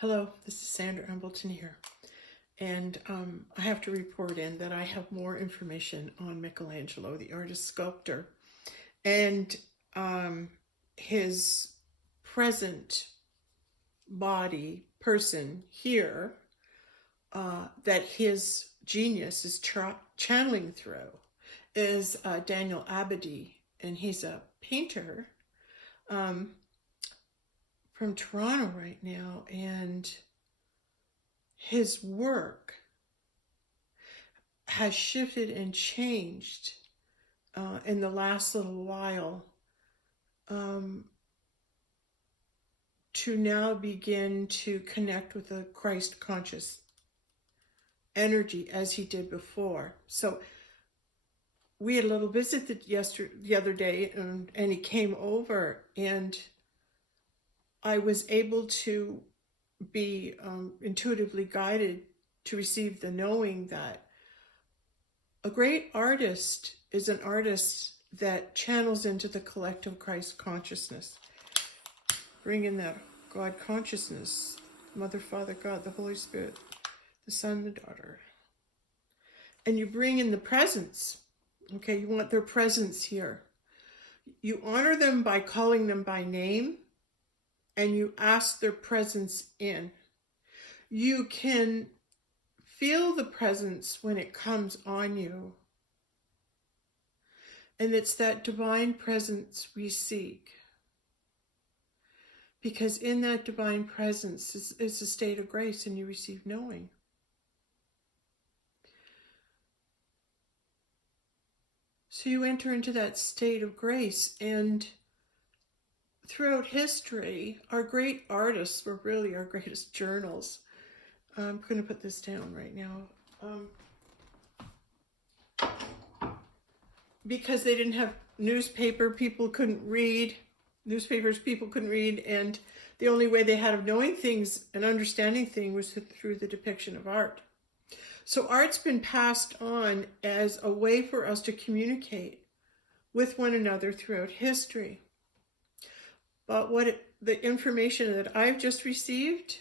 Hello, this is Sandra Embleton here, and I have to report in that I have more information on Michelangelo, the artist-sculptor, and his present person here that his genius is channeling through is Daniel Abadi, and he's a painter from Toronto right now, and his work has shifted and changed in the last little while to now begin to connect with the Christ conscious energy as he did before. So we had a little visit the other day, and he came over, and I was able to be intuitively guided to receive the knowing that a great artist is an artist that channels into the collective Christ consciousness. Bring in that God consciousness, Mother, Father, God, the Holy Spirit, the Son, the Daughter. And you bring in the presence. Okay, you want their presence here. You honor them by calling them by name, and you ask their presence in. You can feel the presence when it comes on you. And it's that divine presence we seek. Because in that divine presence is a state of grace, and you receive knowing. So you enter into that state of grace, and throughout history, our great artists were really our greatest journals. I'm going to put this down right now. Because they didn't have newspapers, people couldn't read, and the only way they had of knowing things and understanding things was through the depiction of art. So art's been passed on as a way for us to communicate with one another throughout history. But the information that I've just received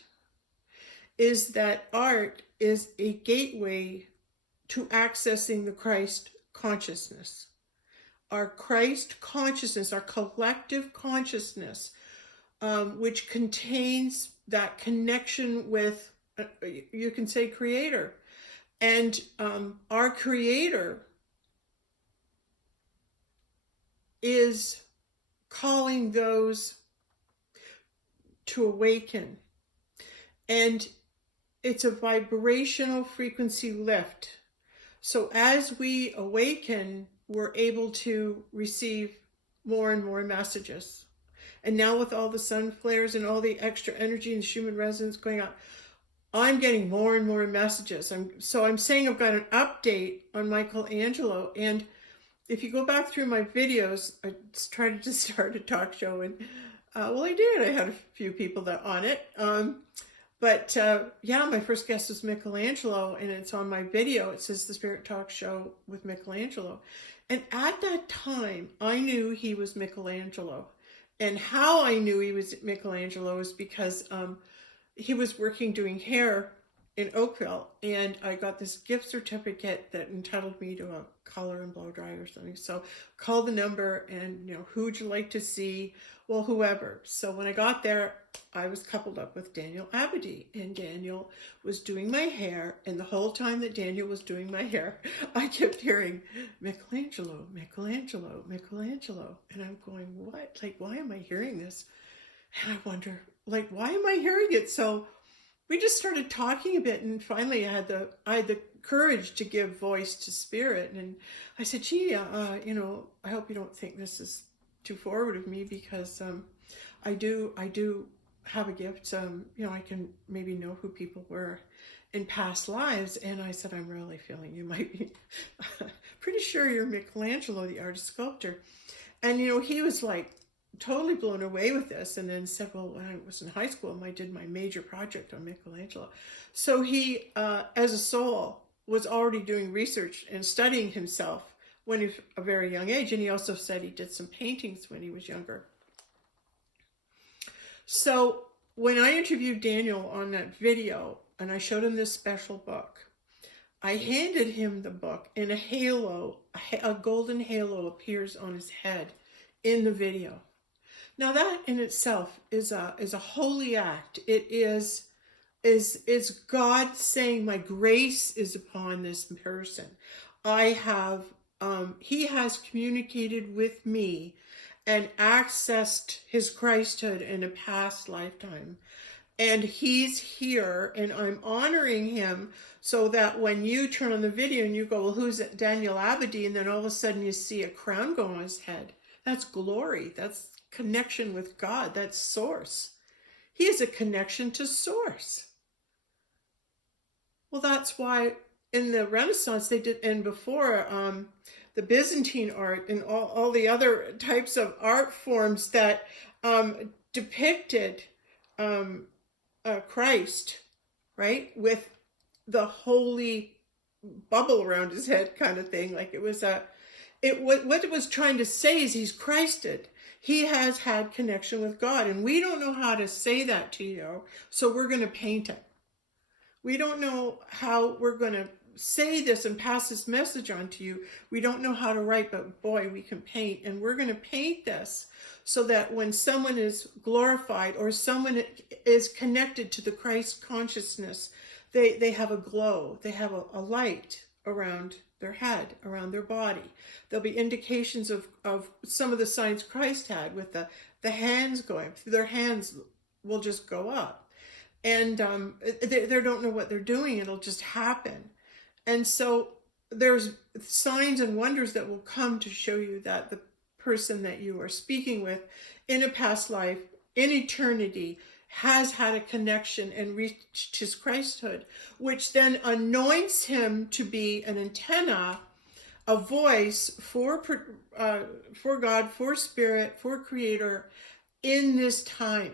is that art is a gateway to accessing the Christ consciousness. Our Christ consciousness, our collective consciousness, which contains that connection with, you can say, Creator. And our Creator is calling those to awaken. And it's a vibrational frequency lift. So as we awaken, we're able to receive more and more messages. And now with all the sun flares and all the extra energy and Schumann resonance going on, I'm getting more and more messages. I'm saying I've got an update on Michelangelo. And if you go back through my videos, I tried to start a talk show, and well, I did. I had a few people that on it. Yeah, my first guest was Michelangelo, and it's on my video. It says The Spirit Talk Show with Michelangelo. And at that time, I knew he was Michelangelo. And how I knew he was Michelangelo is because he was working doing hair in Oakville, and I got this gift certificate that entitled me to a color and blow dry or something. So call the number, and who'd you like to see? Well, whoever. So when I got there, I was coupled up with Daniel Abadi, and Daniel was doing my hair. And the whole time that Daniel was doing my hair, I kept hearing Michelangelo, Michelangelo, Michelangelo. And I'm going, what? Like, why am I hearing this? And I wonder, like, why am I hearing it? So we just started talking a bit, and finally I had the courage to give voice to Spirit. And I said, gee, I hope you don't think this is too forward of me, because I do have a gift. I can maybe know who people were in past lives. And I said, I'm really feeling you might be pretty sure you're Michelangelo, the artist sculptor. And he was like totally blown away with this, and then said, well, when I was in high school, I did my major project on Michelangelo. So he, as a soul, was already doing research and studying himself when he was a very young age. And he also said he did some paintings when he was younger. So when I interviewed Daniel on that video and I showed him this special book, I handed him the book and a halo, a golden halo appears on his head in the video. Now that in itself is a holy act. It is God saying, my grace is upon this person. He has communicated with me and accessed his Christhood in a past lifetime. And he's here and I'm honoring him, so that when you turn on the video and you go, well, who's it? Daniel Abadi? And then all of a sudden you see a crown go on his head. That's glory. That's connection with God. That's source. He has a connection to source. Well, that's why in the Renaissance they did, and before the Byzantine art and all the other types of art forms that depicted Christ, right, with the holy bubble around his head kind of thing. Like it was what it was trying to say is he's Christed. He has had connection with God, and we don't know how to say that to you, so we're going to paint it. We don't know how we're going to say this and pass this message on to you. We don't know how to write, but boy, we can paint, and we're going to paint this so that when someone is glorified or someone is connected to the Christ consciousness, they have a glow, they have a light around their head, around their body. There'll be indications of some of the signs Christ had with the hands going. Their hands will just go up. And they don't know what they're doing. It'll just happen. And so there's signs and wonders that will come to show you that the person that you are speaking with in a past life, in eternity, has had a connection and reached his Christhood, which then anoints him to be an antenna, a voice for God, for Spirit, for Creator in this time.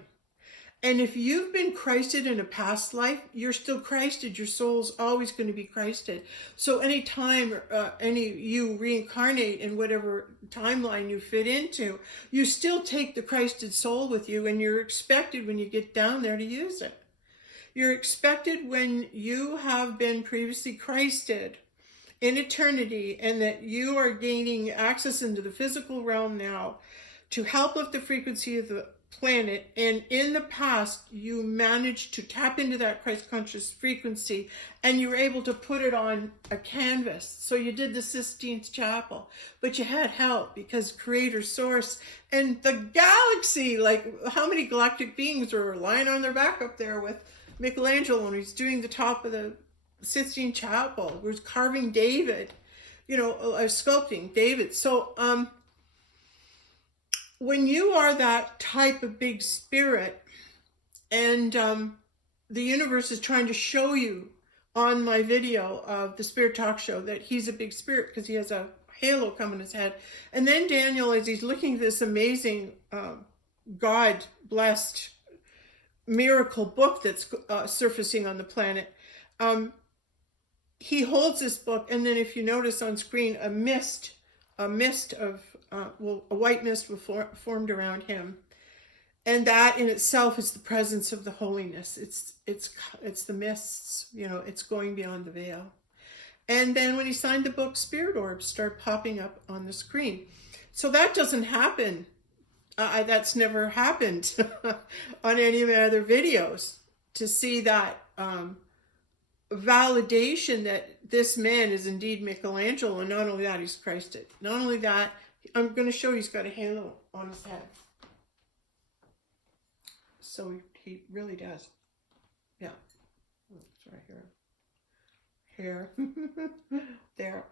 And if you've been Christed in a past life, you're still Christed. Your soul's always going to be Christed. So anytime you reincarnate in whatever timeline you fit into, you still take the Christed soul with you, and you're expected when you get down there to use it. You're expected when you have been previously Christed in eternity, and that you are gaining access into the physical realm now to help lift the frequency of the planet, and in the past you managed to tap into that Christ conscious frequency and you were able to put it on a canvas. So you did the Sistine Chapel, but you had help because Creator, Source, and the galaxy, like how many galactic beings were lying on their back up there with Michelangelo when he's doing the top of the Sistine Chapel, was carving David, sculpting David. So when you are that type of big spirit, and the universe is trying to show you on my video of the Spirit Talk Show that he's a big spirit because he has a halo coming his head. And then Daniel, as he's looking at this amazing God-blessed miracle book that's surfacing on the planet, he holds this book, and then if you notice on screen, a white mist formed around him, and that in itself is the presence of the holiness. It's the mists, it's going beyond the veil. And then when he signed the book, spirit orbs start popping up on the screen. So that doesn't happen. That's never happened on any of my other videos, to see that validation that this man is indeed Michelangelo, and not only that, he's Christed. Not only that, I'm going to show you he's got a halo on his head. So he really does. Yeah. It's right here. Here. There.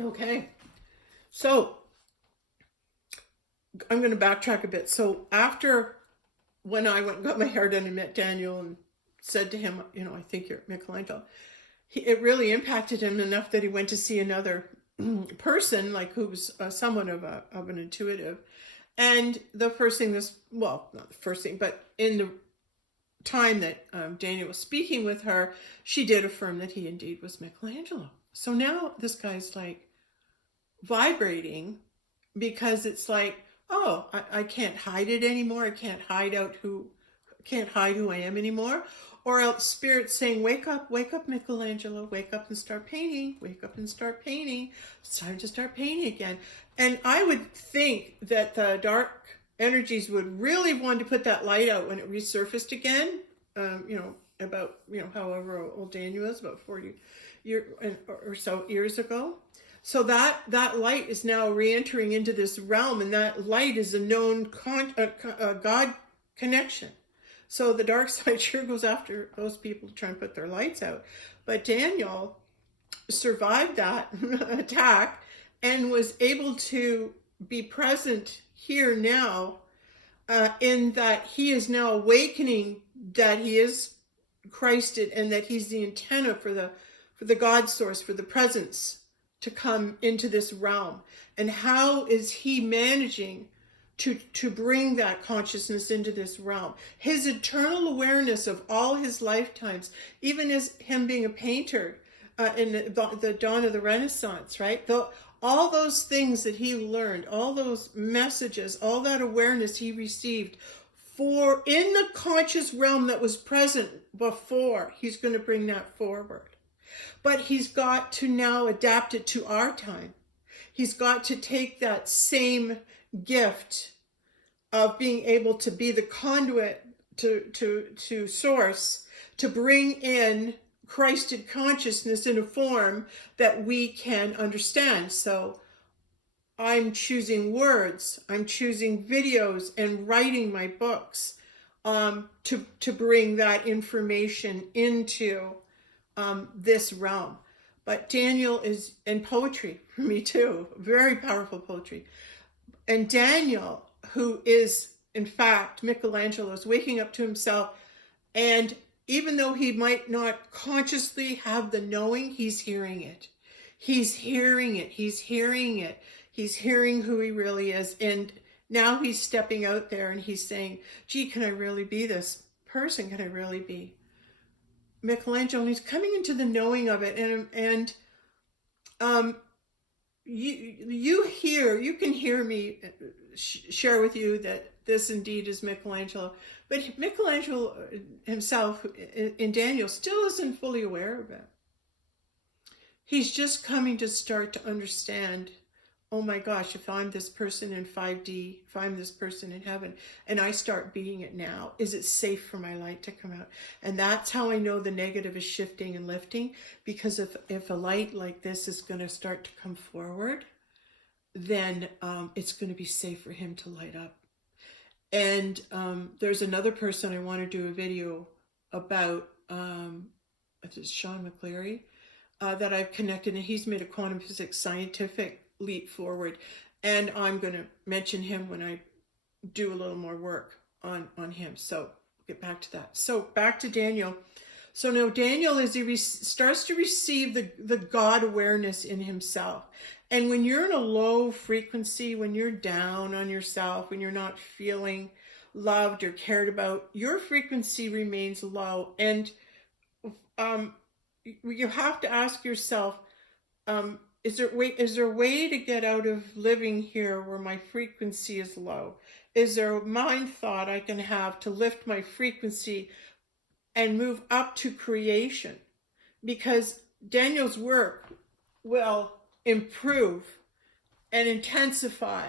Okay. So I'm going to backtrack a bit. So after, when I went and got my hair done and met Daniel and said to him, I think you're Michelangelo, it really impacted him enough that he went to see another person, like who was somewhat of an intuitive. And the first thing not the first thing, but in the time that Daniel was speaking with her, she did affirm that he indeed was Michelangelo. So now this guy's like vibrating, because it's like, oh, I can't hide it anymore. I can't hide who I am anymore. Or else spirit saying, wake up, Michelangelo, wake up and start painting, wake up and start painting. It's time to start painting again. And I would think that the dark energies would really want to put that light out when it resurfaced again. About, however old Daniel was, about 40 or so years ago. So that light is now re-entering into this realm, and that light is a known God connection. So the dark side sure goes after those people to try and put their lights out. But Daniel survived that attack and was able to be present here now, in that he is now awakening that he is Christed and that he's the antenna for the God source, for the presence to come into this realm. And how is he managing to bring that consciousness into this realm? His eternal awareness of all his lifetimes, even as him being a painter in the dawn of the Renaissance, right? All those things that he learned, all those messages, all that awareness he received for in the conscious realm that was present before, he's going to bring that forward. But he's got to now adapt it to our time. He's got to take that same gift of being able to be the conduit to source, to bring in Christed consciousness in a form that we can understand. So I'm choosing words, I'm choosing videos and writing my books to bring that information into this realm. But Daniel is in poetry for me too, very powerful poetry. And Daniel, who is in fact Michelangelo, is waking up to himself, and even though he might not consciously have the knowing, he's hearing it. He's hearing it. He's hearing it. He's hearing who he really is. And now he's stepping out there and he's saying, gee, can I really be this person? Can I really be Michelangelo? And he's coming into the knowing of it. And you can hear me share with you that this indeed is Michelangelo. But Michelangelo himself in Daniel still isn't fully aware of it. He's just coming to start to understand, oh my gosh, if I'm this person in 5D, if I'm this person in heaven, and I start being it now, is it safe for my light to come out? And that's how I know the negative is shifting and lifting, because if a light like this is going to start to come forward, then it's going to be safe for him to light up. And there's another person I want to do a video about, it's Sean McCleary, that I've connected, and he's made a quantum physics scientific leap forward. And I'm going to mention him when I do a little more work on him. So get back to that. So back to Daniel. So now Daniel, as he starts to receive the God awareness in himself. And when you're in a low frequency, when you're down on yourself, when you're not feeling loved or cared about, your frequency remains low. And you have to ask yourself, is there a way to get out of living here where my frequency is low? Is there a mind thought I can have to lift my frequency and move up to creation? Because Daniel's work will improve and intensify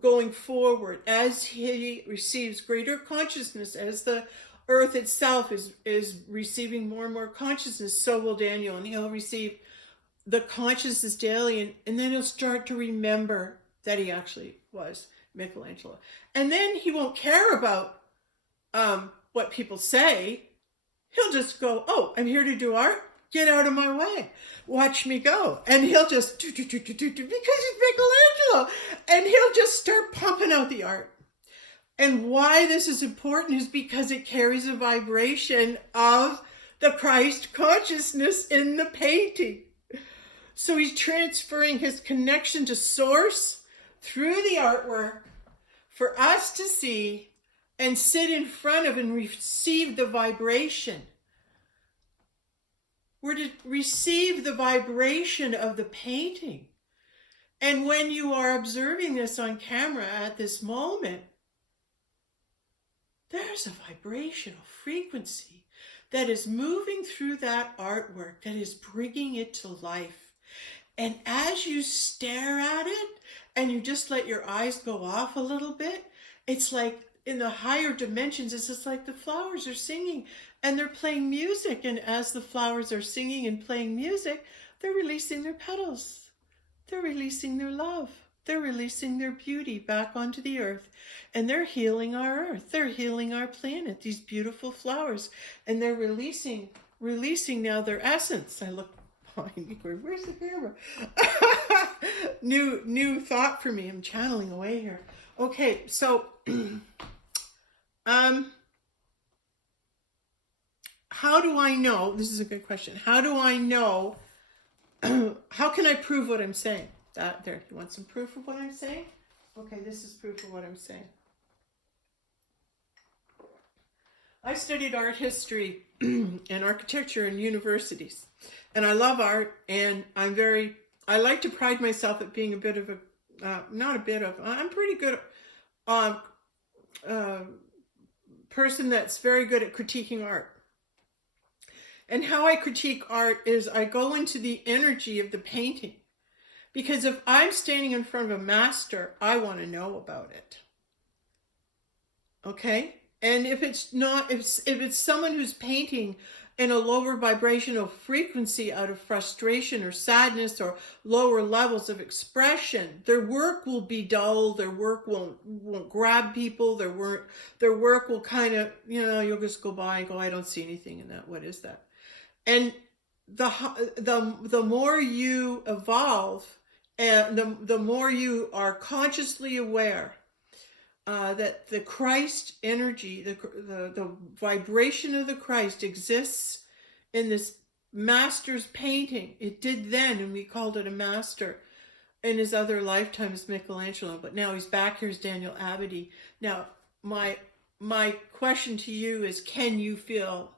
going forward as he receives greater consciousness, as the earth itself is receiving more and more consciousness. So will Daniel, and he'll receive the consciousness daily, and then he'll start to remember that he actually was Michelangelo. And then he won't care about what people say. He'll just go, oh, I'm here to do art. Get out of my way. Watch me go. And he'll just, because he's Michelangelo. And he'll just start pumping out the art. And why this is important is because it carries a vibration of the Christ consciousness in the painting. So he's transferring his connection to source through the artwork for us to see and sit in front of and receive the vibration. We're to receive the vibration of the painting. And when you are observing this on camera at this moment, there's a vibrational frequency that is moving through that artwork, that is bringing it to life. And as you stare at it and you just let your eyes go off a little bit, it's like in the higher dimensions, it's just like the flowers are singing and they're playing music. And as the flowers are singing and playing music, they're releasing their petals. They're releasing their love. They're releasing their beauty back onto the earth. And they're healing our earth. They're healing our planet, these beautiful flowers. And they're releasing now their essence. I look behind me, where's the camera? New thought for me. I'm channeling away here. Okay, so how do I know? This is a good question. How do I know? How can I prove what I'm saying? There, you want some proof of what I'm saying? Okay, this is proof of what I'm saying. I studied art history and architecture in universities, and I love art, and I like to pride myself at being a bit of a, I'm pretty good person that's very good at critiquing art. And how I critique art is I go into the energy of the painting. Because if I'm standing in front of a master, I want to know about it. Okay? And if it's not, if it's someone who's painting in a lower vibrational frequency out of frustration or sadness or lower levels of expression, their work will be dull, their work won't grab people, their work will kind of, you'll just go by and go, I don't see anything in that. What is that? And the more you evolve, and the more you are consciously aware that the Christ energy, the vibration of the Christ exists in this master's painting. It did then, and we called it a master. In his other lifetime as Michelangelo, but now he's back here as Daniel Abadi. Now, my question to you is, can you feel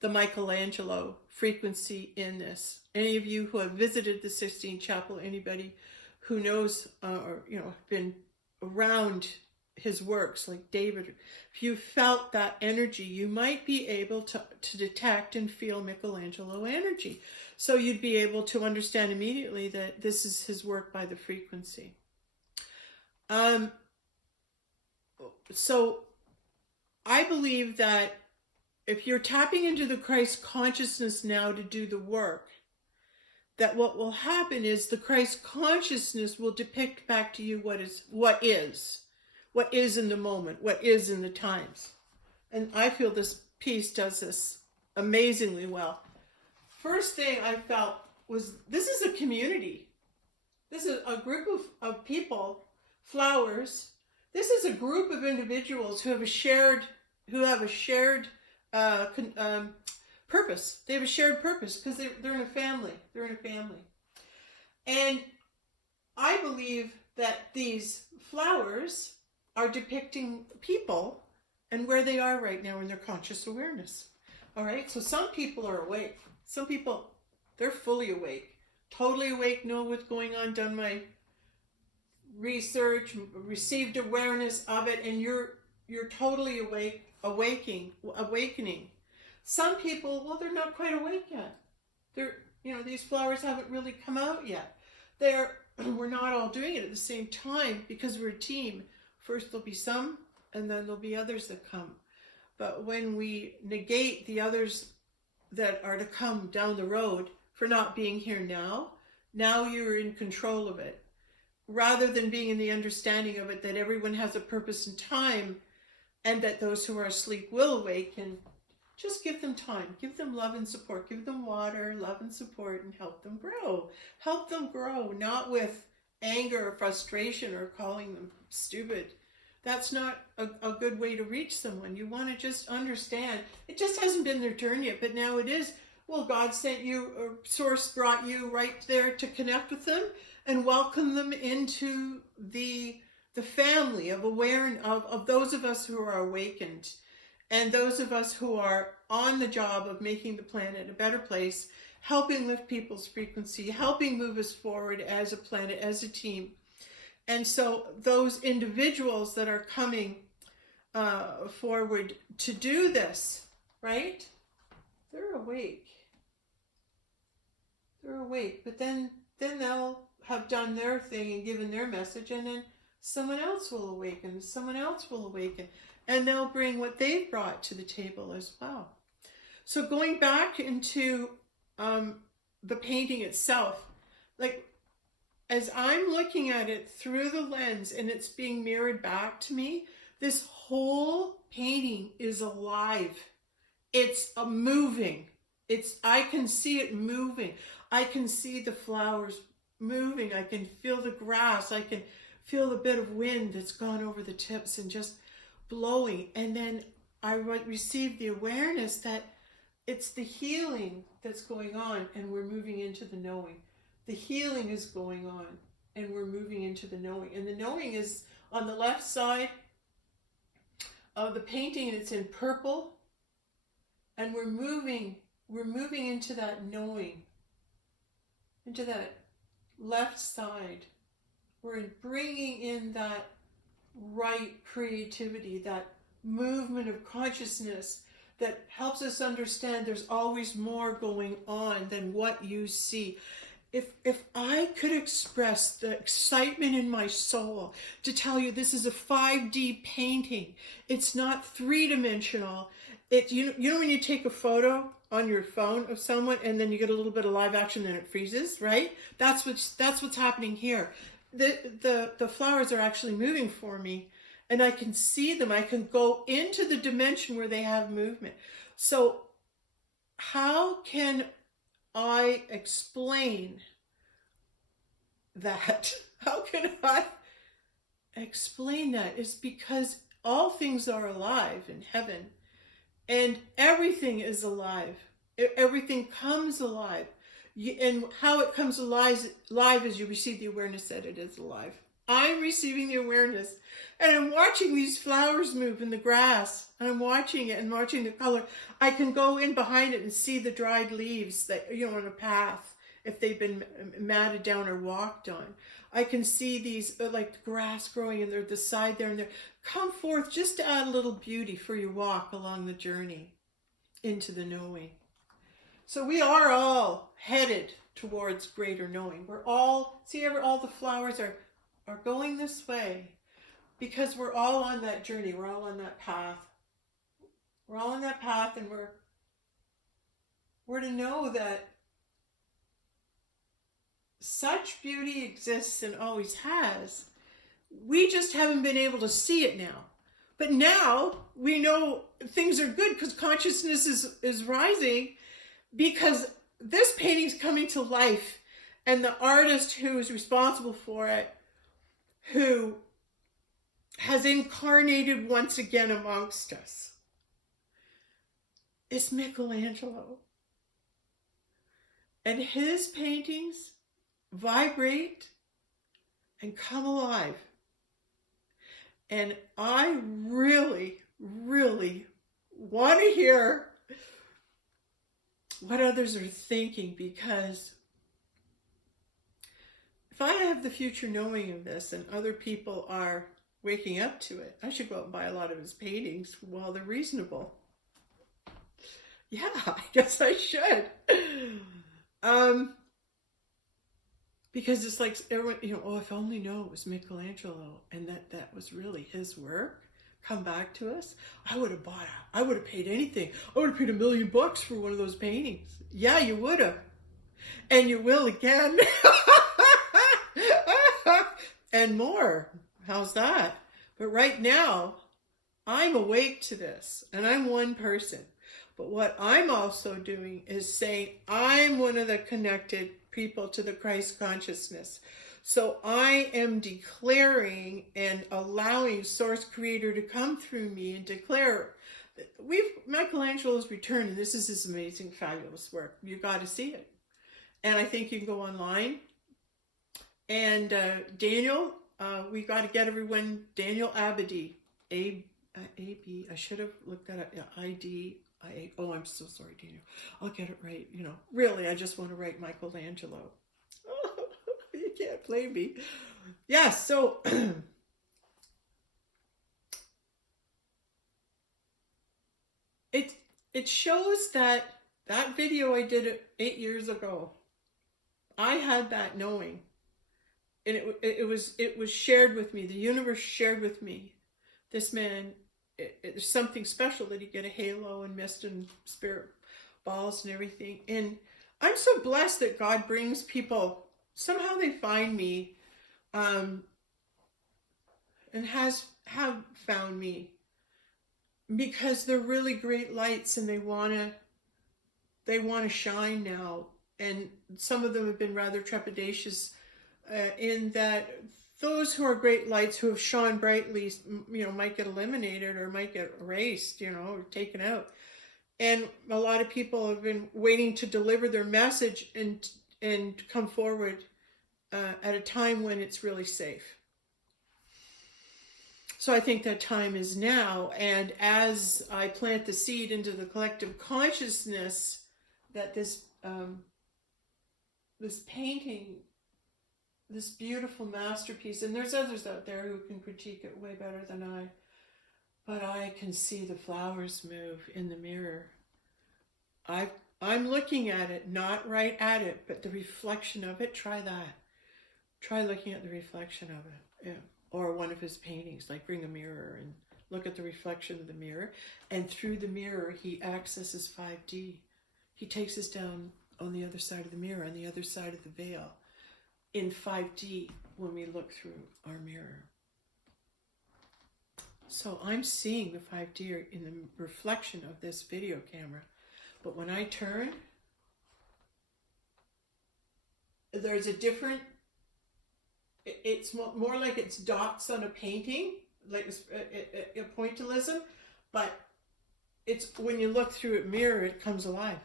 the Michelangelo frequency in this? Any of you who have visited the Sistine Chapel, anybody who knows or been around his works like David, if you felt that energy, you might be able to detect and feel Michelangelo energy. So you'd be able to understand immediately that this is his work by the frequency. So I believe that if you're tapping into the Christ consciousness now to do the work, that what will happen is the Christ consciousness will depict back to you what is in the moment, what is in the times. And I feel this piece does this amazingly well. First thing I felt was, this is a community. This is a group of people, flowers. This is a group of individuals who have a shared purpose. They have a shared purpose because they're in a family. They're in a family. And I believe that these flowers are depicting people and where they are right now in their conscious awareness. All right? So some people are awake. Some people, they're fully awake. Totally awake, know what's going on, done my research, received awareness of it, and you're totally awakening. Some people, well, they're not quite awake yet. These flowers haven't really come out yet. We're not all doing it at the same time because we're a team. First there'll be some, and then there'll be others that come. But when we negate the others that are to come down the road for not being here now you're in control of it. Rather than being in the understanding of it, that everyone has a purpose and time, and that those who are asleep will awaken, just give them time, give them love and support, give them water, love and support, and help them grow. Help them grow, not with anger or frustration or calling them stupid. That's not a good way to reach someone. You want to just understand. It just hasn't been their turn yet, but now it is. Well, God sent you, or Source brought you right there to connect with them and welcome them into the family of awareness of those of us who are awakened, and those of us who are on the job of making the planet a better place, helping lift people's frequency, helping move us forward as a planet, as a team. And so those individuals that are coming forward to do this, right? They're awake. They're awake. But then they'll have done their thing and given their message, and then someone else will awaken, someone else will awaken, and they'll bring what they've brought to the table as well. So going back into the painting itself, like as I'm looking at it through the lens and it's being mirrored back to me, this whole painting is alive. It's moving. I can see it moving. I can see the flowers moving. I can feel the grass. I can feel the bit of wind that's gone over the tips and just blowing. And then I received the awareness that it's the healing that's going on, and we're moving into the knowing. The healing is going on, and we're moving into the knowing. And the knowing is on the left side of the painting, and it's in purple. And we're moving into that knowing, into that left side. We're bringing in that right creativity, that movement of consciousness that helps us understand there's always more going on than what you see. If I could express the excitement in my soul to tell you this is a 5D painting, it's not three-dimensional. You know when you take a photo on your phone of someone and then you get a little bit of live action and it freezes, right? That's what's happening here. The flowers are actually moving for me, and I can see them. I can go into the dimension where they have movement. So how can I explain that? How can I explain that? It's because all things are alive in heaven, and everything is alive. Everything comes alive. And how it comes alive is you receive the awareness that it is alive. I'm receiving the awareness, and I'm watching these flowers move in the grass, and I'm watching it and watching the color. I can go in behind it and see the dried leaves that, on a path, if they've been matted down or walked on. I can see these, like the grass growing in the side there and there. Come forth just to add a little beauty for your walk along the journey into the knowing. So we are all headed towards greater knowing. We're all, all the flowers are going this way because we're all on that journey. We're all on that path. We're all on that path, and we're to know that such beauty exists and always has. We just haven't been able to see it now. But now we know things are good because consciousness is rising, because this painting's coming to life, and the artist who is responsible for it, who has incarnated once again amongst us, is Michelangelo. And his paintings vibrate and come alive. And I really, really want to hear what others are thinking, because if I have the future knowing of this and other people are waking up to it, I should go out and buy a lot of his paintings while they're reasonable. Yeah, I guess I should. Because it's like everyone, if I only know it was Michelangelo and that was really his work come back to us, I would have paid anything. I would have paid $1 million for one of those paintings. Yeah, you would have. And you will again. And more. How's that? But right now, I'm awake to this, and I'm one person. But what I'm also doing is saying I'm one of the connected people to the Christ consciousness. So I am declaring and allowing Source Creator to come through me and declare Michelangelo's returned, and this is his amazing, fabulous work. You got to see it. And I think you can go online. And Daniel, we got to get everyone, Daniel Abadi, A-B, I should have looked that up, yeah, I-D, I'm so sorry, Daniel. I'll get it right. Really, I just want to write Michelangelo. You can't blame me. Yeah, so it shows that video I did 8 years ago, I had that knowing, and it was shared with me. The universe shared with me. This man, there's something special that he get a halo and mist and spirit balls and everything. And I'm so blessed that God brings people. Somehow they find me, and have found me, because they're really great lights, and they wanna shine now. And some of them have been rather trepidatious, in that those who are great lights who have shone brightly, might get eliminated or might get erased, or taken out. And a lot of people have been waiting to deliver their message and come forward at a time when it's really safe. So I think that time is now. And as I plant the seed into the collective consciousness that this painting, this beautiful masterpiece, and there's others out there who can critique it way better than I, but I can see the flowers move in the mirror. I'm looking at it, not right at it, but the reflection of it. Try that. Try looking at the reflection of it. Yeah. Or one of his paintings, like bring a mirror and look at the reflection of the mirror. And through the mirror, he accesses 5D. He takes us down on the other side of the mirror, on the other side of the veil, in 5D when we look through our mirror. So I'm seeing the 5D in the reflection of this video camera. But when I turn, there's a different, it's more like it's dots on a painting, like a pointillism, but it's when you look through a mirror, it comes alive.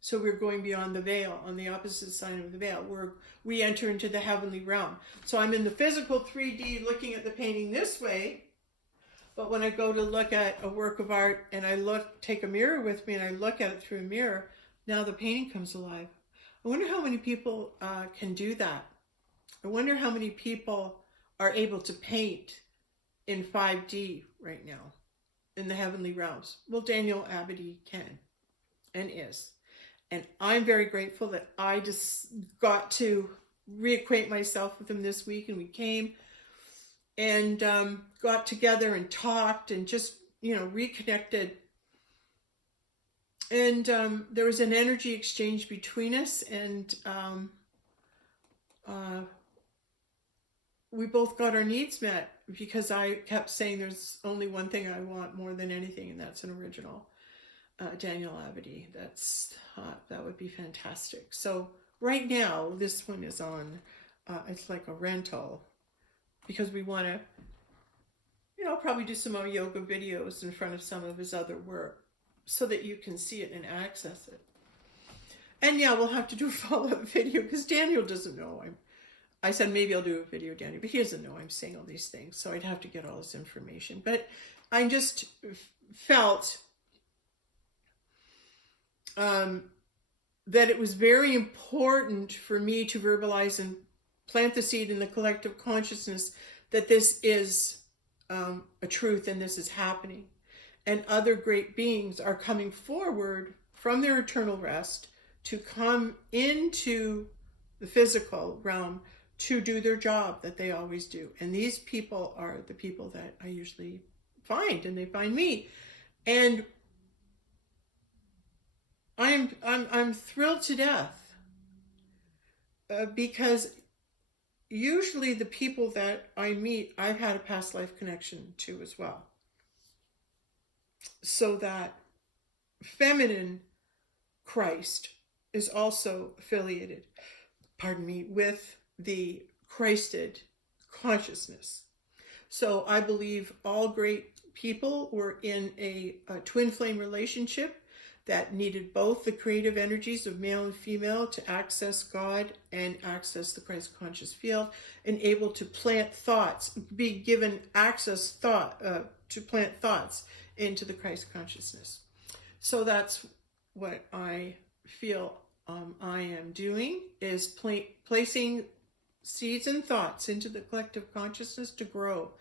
So we're going beyond the veil, on the opposite side of the veil, where we enter into the heavenly realm. So I'm in the physical 3D looking at the painting this way, but when I go to look at a work of art and I take a mirror with me and I look at it through a mirror, now the painting comes alive. I wonder how many people can do that. I wonder how many people are able to paint in 5D right now, in the heavenly realms. Well, Daniel Abedy can and is. And I'm very grateful that I just got to reacquaint myself with him this week. And we came and got together and talked and just, reconnected. And there was an energy exchange between us. And we both got our needs met, because I kept saying there's only one thing I want more than anything, and that's an original Daniel Abedy. That would be fantastic. So right now, this one is on, it's like a rental, because we want to, probably do some more yoga videos in front of some of his other work so that you can see it and access it. And yeah, we'll have to do a follow-up video, because Daniel doesn't know. I said maybe I'll do a video, Daniel, but he doesn't know I'm saying all these things, so I'd have to get all this information. But I just felt that it was very important for me to verbalize and plant the seed in the collective consciousness that this is a truth and this is happening. And other great beings are coming forward from their eternal rest to come into the physical realm to do their job that they always do. And these people are the people that I usually find, and they find me. And I'm thrilled to death because usually the people that I meet, I've had a past life connection to as well. So that feminine Christ is also affiliated, with the Christed consciousness. So I believe all great people were in a twin flame relationship that needed both the creative energies of male and female to access God and access the Christ conscious field, and able to plant thoughts, be given access to plant thoughts into the Christ consciousness. So that's what I feel I am doing, is placing seeds and thoughts into the collective consciousness to grow.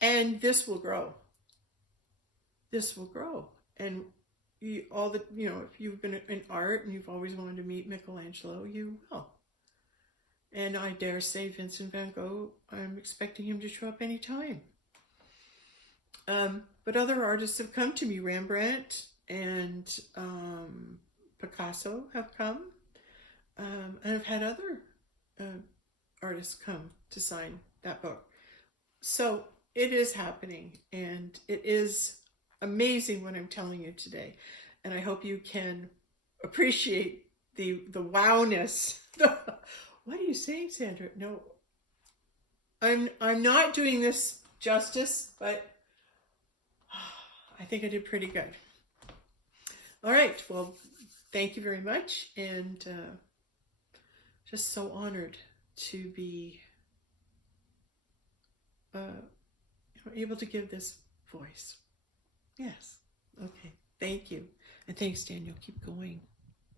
And this will grow. This will grow. And if you've been in art and you've always wanted to meet Michelangelo, you will. And I dare say Vincent van Gogh, I'm expecting him to show up anytime. But other artists have come to me. Rembrandt and Picasso have come. And I've had other artists come to sign that book. So it is happening, and it is amazing what I'm telling you today. And I hope you can appreciate the wowness. What are you saying, Sandra? No, I'm not doing this justice, but I think I did pretty good. All right, well, thank you very much, and just so honored to be able to give this voice. Yes. Okay. Thank you. And thanks, Daniel. Keep going.